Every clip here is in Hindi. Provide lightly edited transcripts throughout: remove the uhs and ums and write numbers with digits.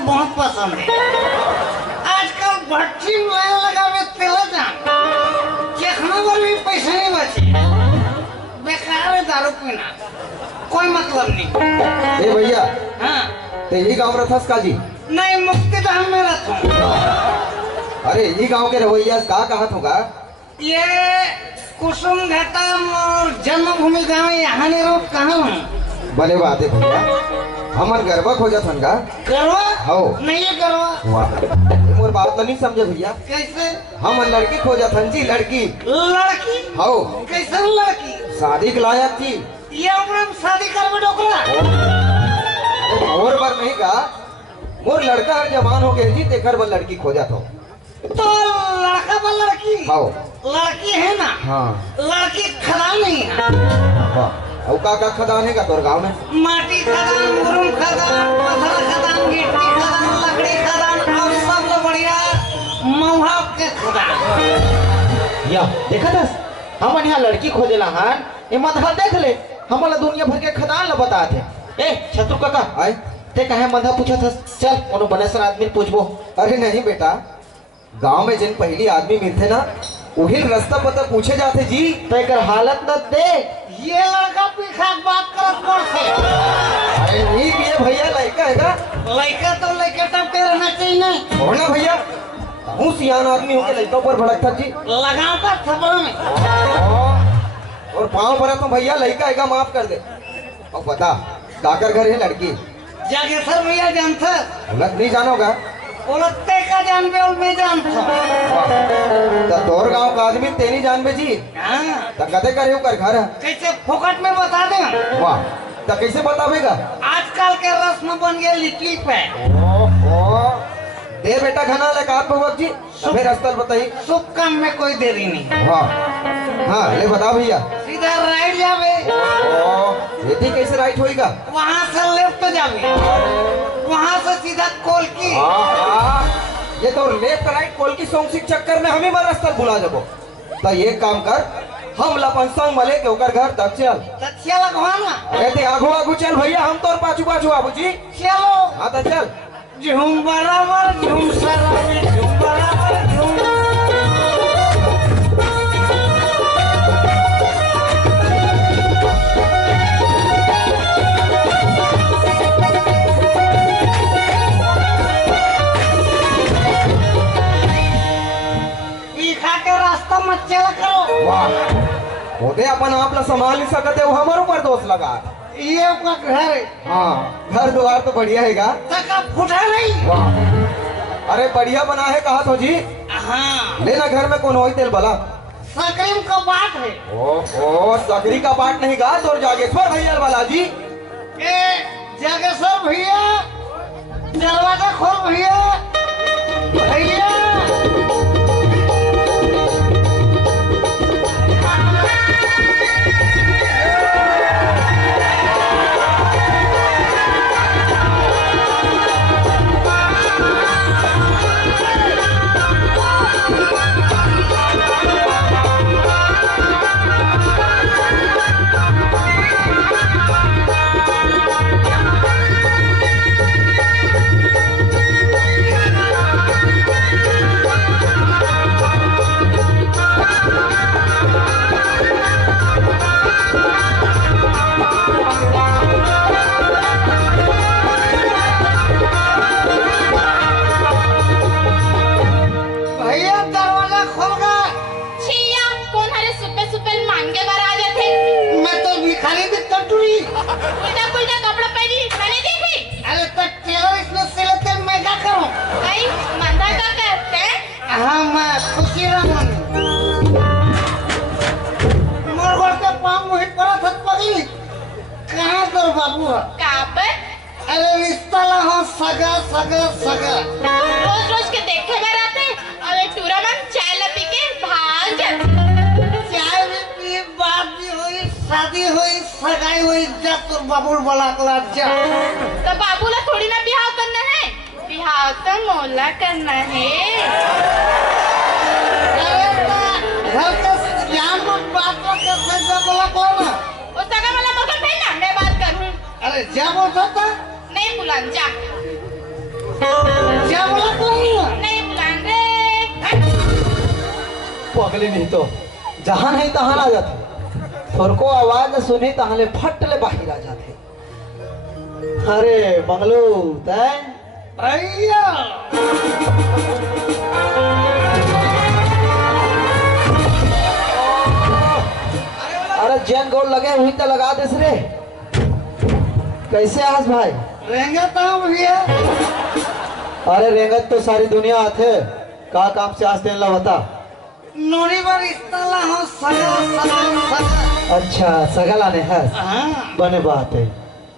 बहुत पसंद है। आजकल भट्टी में लाइन लगावे तेला जान चखना पर भी पैसे नहीं बचे, बेकार है दारू पीना, कोई मतलब नहीं। ए भैया, हाँ ते यही गाँव रहता का जी? नहीं, मुक्ति धाम में रहता हूँ। अरे यही गाँव के रवैया का कहा होगा? ये कुसुम घाटा जन्मभूमि गाँव, यहाँ नहीं रोड कहाँ हूँ। भले बात है भैया, हमार गरबा खोजा थन का? गरबा? हो नहीं है गरबा। वाह, मोर बात तो नहीं समझे भैया। कैसे? हम लड़की खोजा थन जी, लड़की। लड़की? हो कैसे लड़की? शादी के लायक थी। ये उम्र में शादी करबे डोकरा? मोर पर नहीं का, मोर लड़का हर जवान हो गए जी, तेकर बर लड़की खोजा तो। तो लड़का पर लड़की? हो लड़की है ना? हाँ। लड़की खदान नहीं है। वाह, का खदान है का तोर गाँव में? माटी खदान, मुरुम खदान, पत्थर खदान, गिट्टी खदान, लकड़ी खदान और सब लोग बढ़िया महुआ के खदान। या देखा दस हमन यहाँ लड़की खोजेला हन, ये मधा देख ले, हमला दुनिया भर के खदान ला बता थे। ए छतु काका, आए ते कहे मधा पूछा था, चल कोनो बनेसर आदमी पूछबो। अरे नहीं बेटा, गांव में जिन पहली आदमी मिलते ना वही रास्ता पता पूछे जाते जी। तेकर हालत न दे। ये लड़का पीछा बात करत कौन से? अरे नहीं पिए भैया, लड़का है का? लड़का तो लड़का तब के रहना चाहिए नहीं। होना भैया, हूँ सियान आदमी हो के लड़का पर भड़कता जी। लगाओ का थप्पड़ में। और पाँव पर तो भैया लड़का है का, माफ कर दे। और बता काकर घर है लड़की? जागेश्वर भैया जानता? गलत नहीं जानोगा? बोलते का जानबे और मैं जानता। तो तोर गांव का आदमी तेनी जानबे जी। हाँ। तो कदे करे कर घर? कैसे फोकट में बता दे? वाह, तो कैसे बतावेगा? आजकल के रस्म बन गए लिटिल पे। दे बेटा घना ले काट भगवत जी, फिर अस्तर बताइए। शुभ काम में कोई देरी नहीं। वाह, हाँ ले बता भैया। सीधा राइट जावे। ये कैसे राइट होएगा? वहाँ से लेफ्ट जावे, वहाँ से सीधा कोलकी। ये तो लेफ्ट राइट कोलकी सॉन्ग के चक्कर में हमें रास्ता भुला जाबो। तो ये काम कर, हम लपन संग मले के ओकर घर तक चल। तथिया लगवाना। कहते आगू आगू चल भैया, हम तोर पाछू पाछू आबू जी। चलो। हाँ तो चल। झूम बराबर झूम सराबी, झूम बराबर झूम। पीछा के रास्ता मत चला करो। वाह, ओदे अपन आप ला संभाल नहीं सकते, वो हमारे ऊपर दोष लगा। ये उसका घर है। हाँ, घर द्वार तो बढ़िया है का? तका फुटा नहीं। वाह, अरे बढ़िया बना है कहा तो जी। हाँ। लेना घर में कौन होई तेल भला? सकरीम का बात है। ओहो, सकरी का बाट नहीं गा, तो जागेश्वर भैया वाला जी। जागेश्वर भैया, दरवाजा खोल भैया। भैया बाबू अरे रिश्ता ला सगा सगा सगा रोज रोज के देखे में रहते। अबे टूरा मन चाय ला पी के भाग जा। चाय भी पी, बात भी हुई, शादी हुई, सगाई हुई, जा तो बाबू बोला कला जा। तो बाबू ला थोड़ी ना बिहाव करना है, बिहाव तो मोला करना है। घर का ज्ञान में बात करते जा बोला कौन है? वो सगा वाला मगर भाई ना मैं बात करूँ। अरे जा बोलता था नहीं बुलान जा। पगले नहीं तो जहाँ नहीं तहाँ आ जाते, थोड़ को आवाज सुनी तहाँ ले फट ले बाहर आ जाते। अरे मंगलू तय भैया अरे जैन गोल लगे हुई तो लगा दे रे। कैसे आज भाई? रहेंगे तो भैया अरे रेंगत तो सारी दुनिया आते, का काम से आज तेला बता। नोरी बार इस्ताला हो सगा सगा सगा। अच्छा सगा लाने है, हाँ बने बात है,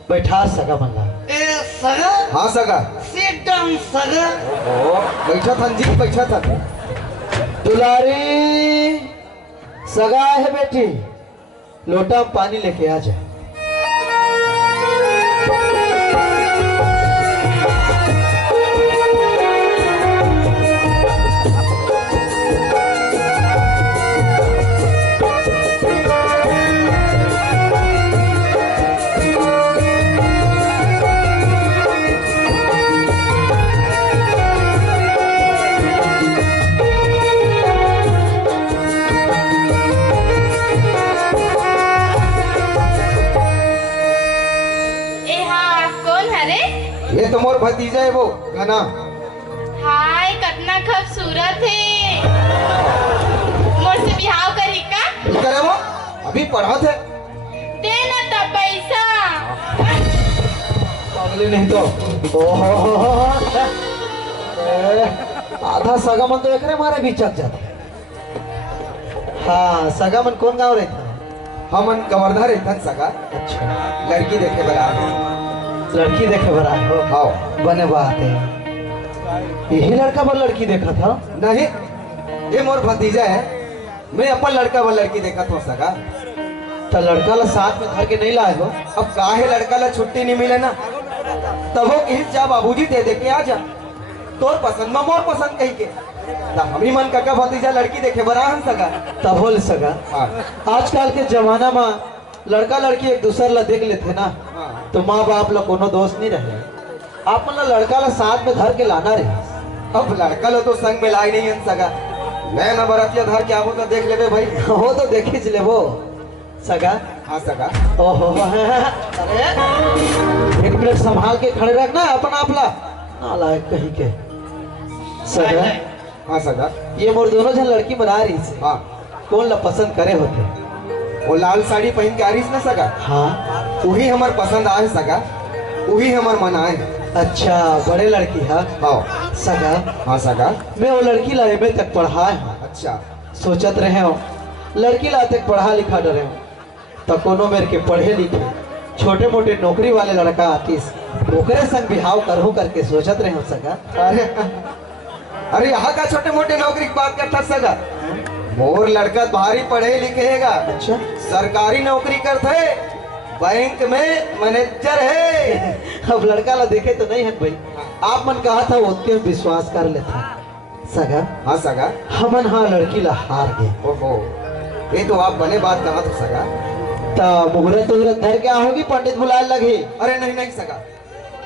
बैठा सगा बनला। ए सगा हाँ सगा। सिट डाउन सगा। ओ बैठा था जी, बैठा था। दुलारी सगा है बेटी, लोटा में पानी लेके आ जा। ये तो मोर भतीजा है वो घना। हाय कितना खूबसूरत है, मोर से बिहाव करी का? करे वो अभी पढ़ा थे। देना तो पैसा। पागले नहीं तो ओहो आधा सगा मन तो एकरे मारे भी चक जाता। हाँ सगा मन कौन गाँव रहता? हमन कवर्धा रहता सगा। अच्छा लड़की देखे बरा। लड़की देखे बरा हो? हाँ बने बात है, यही लड़का पर लड़की देखा था? नहीं, ये मोर भतीजा है। मैं अपन लड़का व लड़की देखा तो सगा। तो लड़का ला साथ में घर के नहीं लाए हो? अब काहे लड़का ला छुट्टी नहीं मिले ना, तब वो कहीं जा बाबूजी दे के आ जा। तोर पसंद में मोर पसंद कही के हम ही मन काका भतीजा लड़की देखे बरा हम सगा। तब बोल सगा। हाँ आजकल के जमाना में लड़का लड़की एक दूसरे ला देख लेते ना, हाँ तो माँ बाप ला कोनो दोस्त नहीं रहे। आप मन ला लड़का ला साथ में धर के लाना रहे। अब लड़का लो तो संग में लाई नहीं हन सगा। मैं ना बरातिया धर के आवो तो देख लेबे भाई। हो तो देखी ले वो सगा। हाँ सगा। ओहो अरे एक मिनट संभाल के खड़े रखना अपन आपला नालायक कहीं के। सगा हाँ सगा। ये मोर दोनों जन लड़की बना रही से, हाँ कौन ला पसंद करे होते? वो लाल साड़ी पहन के आ रही ना सगा। हाँ वही हमार पसंद आए सगा, वही हमार मन आए। अच्छा बड़े लड़की है। हाँ सगा हाँ सगा। मैं वो लड़की ला एम तक पढ़ा है। अच्छा सोचत रहे हो लड़की ला तक पढ़ा लिखा डरे हो तो कोनो मेरे के पढ़े लिखे छोटे मोटे नौकरी वाले लड़का आतीस ओकरे संग बिहाव करहु करके सोचत रहे हो सगा। अरे अरे यहाँ का छोटे मोटे नौकरी की बात करता सगा। मोर लड़का भारी पढ़े लिखे हैगा। अच्छा सरकारी नौकरी करते, बैंक में मैनेजर है। अब लड़का ला देखे तो नहीं है भाई, आप मन कहा था उतने विश्वास कर लेता सगा। हाँ सगा। हमन हाँ लड़की ला हार गए। ओहो ये तो आप बने बात कहा तो सगा। तो मुहूर्त उहूर्त धर के आओगी, पंडित बुलाए लगे? अरे नहीं नहीं सगा,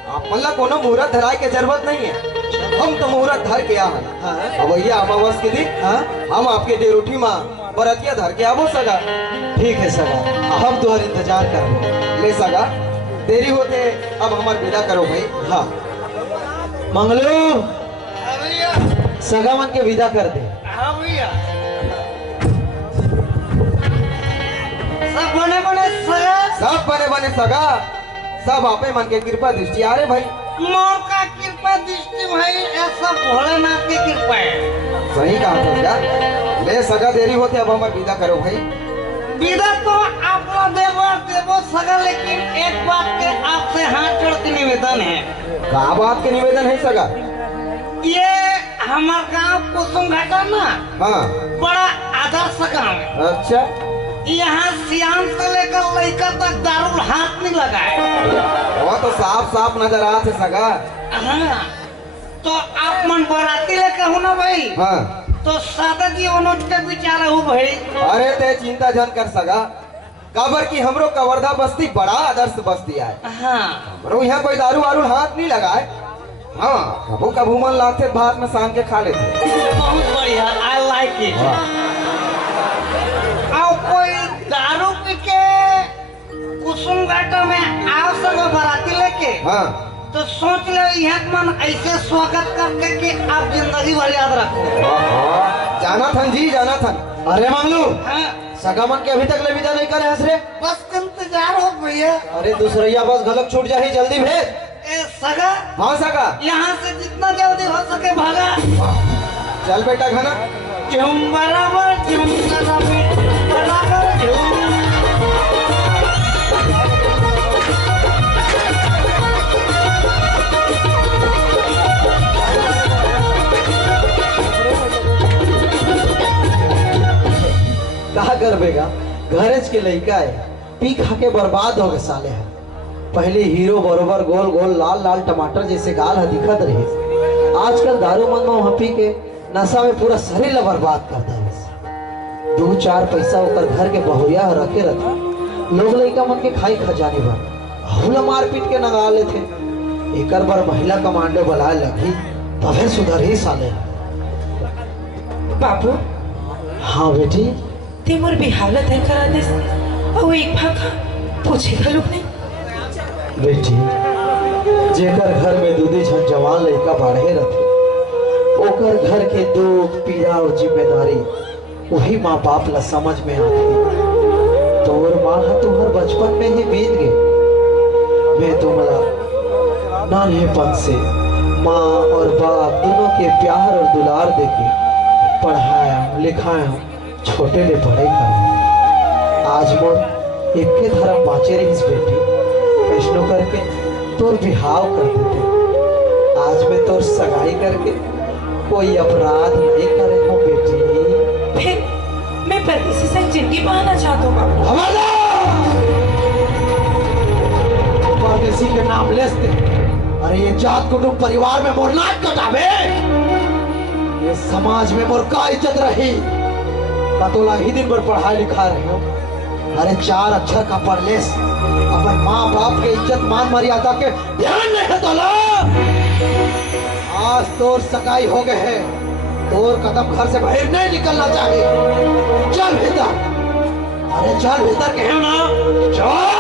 आप मतलब कोनो मुहूर्त धराए के जरूरत नहीं है। हम तो मुहूर्त धर के आ हैं। हाँ अब भैया अमावस के दिन हाँ हम आपके देरोठी माँ बरतिया धर के आवो सगा। ठीक है सगा, हम तुम्हारा इंतजार कर रहे। ले सगा देरी होते अब हमार विदा करो भाई। हाँ मंगलू हाँ भैया सगा मन के विदा कर दे। हाँ भैया सब बने बने सगा। सब बने बने सगा, सब आपे मन के कृपा दृष्टि आ रहे भाई। मोर का कृपा दृष्टि भाई ऐसा भोलेनाथ की कृपा है। सही कहा तो यार। ले सगा देरी होते अब हमार विदा करो भाई। विदा तो आप देवो सगा, लेकिन एक बात के आपसे हाथ जोड़ के निवेदन है। का बात के निवेदन है सगा? ये हमार गांव कुसुम घाटा ना हाँ बड़ा आदर्श गांव है। अच्छा यहाँ सियान से लेकर लड़का तक दारू हाथ नहीं लगाए। वो तो साफ साफ नजर आते सगा। हाँ तो आप मन बराती लेकर हो ना भाई। हाँ तो सादा जी उन्होंने के विचार हो भाई। अरे ते चिंता जन कर सगा, काबर की हमरो कवर्धा बस्ती बड़ा आदर्श बस्ती है। हाँ हमरो यहाँ कोई दारू वारू हाथ नहीं लगाए। हाँ कबू कबू मन लाते भात में शाम के खा लेते। बहुत बढ़िया, आई लाइक इट। और कोई दारू पी के कुसुम घाटा में आओ सब बाराती लेके हाँ तो सोच ले यहाँ मन ऐसे स्वागत करके कि आप जिंदगी भर याद रखो। जाना था जी, जाना था। अरे मंगलू, हाँ सगा मन के अभी तक ले विदा नहीं करे हंस रे। बस इंतजार हो भैया। अरे दूसरैया बस गलत छूट जाही, जल्दी भेज। ए सगा हाँ सका, यहाँ से जितना जल्दी हो सके भागा। चल बेटा खाना। झूम बराबर झूम बराबर झूम। कहा कर बेगा, घरेज के लड़का है, पी खा के बर्बाद हो गए साले है। पहले हीरो बरोबर गोल गोल लाल लाल टमाटर जैसे गाल है दिखत रही, आजकल दारू मन में पी के नशा में पूरा शरीर ला बर्बाद करता है। 2-4 पैसा ओकर घर के बहुरिया रखे रहते, लोग लड़का मन के खाई खजाने भर हुला मार पीट के नगा लेते। एकर बार महिला कमांडो बुलाए लगी तबे सुधर ही साले। बाबू हाँ बेटी, ते मोर बिहावला तय करा देस और एक भाग पूछेगा लोग नहीं। बेटी, जेकर घर में दूधी झन जवान लड़का बढ़े रहते, ओकर घर के दुख पीड़ा और जिम्मेदारी वही माँ बाप ला समझ में आती। तोर माँ हा तुम्हार बचपन में ही बीत गए। मैं तुम्हारा नानेपन से माँ और बाप दोनों के प्यार और दुलार देके पढ़ाया लिखाया, छोटे ले पढ़े कर। आज मोर एक के धर्म बाँचे रही बेटी, कैसनो करके तोर बिहाव कर देते। आज मैं तोर सगाई करके कोई अपराध नहीं करे हूँ बेटी। फिर मैं परदेसी संग जिंदगी पाना चाहता हूँ बाबू। परदेसी के नाम लेते, अरे ये जात कुटुंब परिवार में मोर नाक कटावे, ये समाज में मोर का इज्जत रही। कतोला ही दिन भर पढ़ाई लिखा रहे हो, अरे 4 अक्षर का परलेस अपन माँ बाप के इज्जत मान मर्यादा के ध्यान नहीं है। तोला आज तोर सगाई हो गए है, तोर कदम घर से बाहर नहीं निकलना चाहिए। चल भीतर, अरे चल भीतर कहे ना, चल।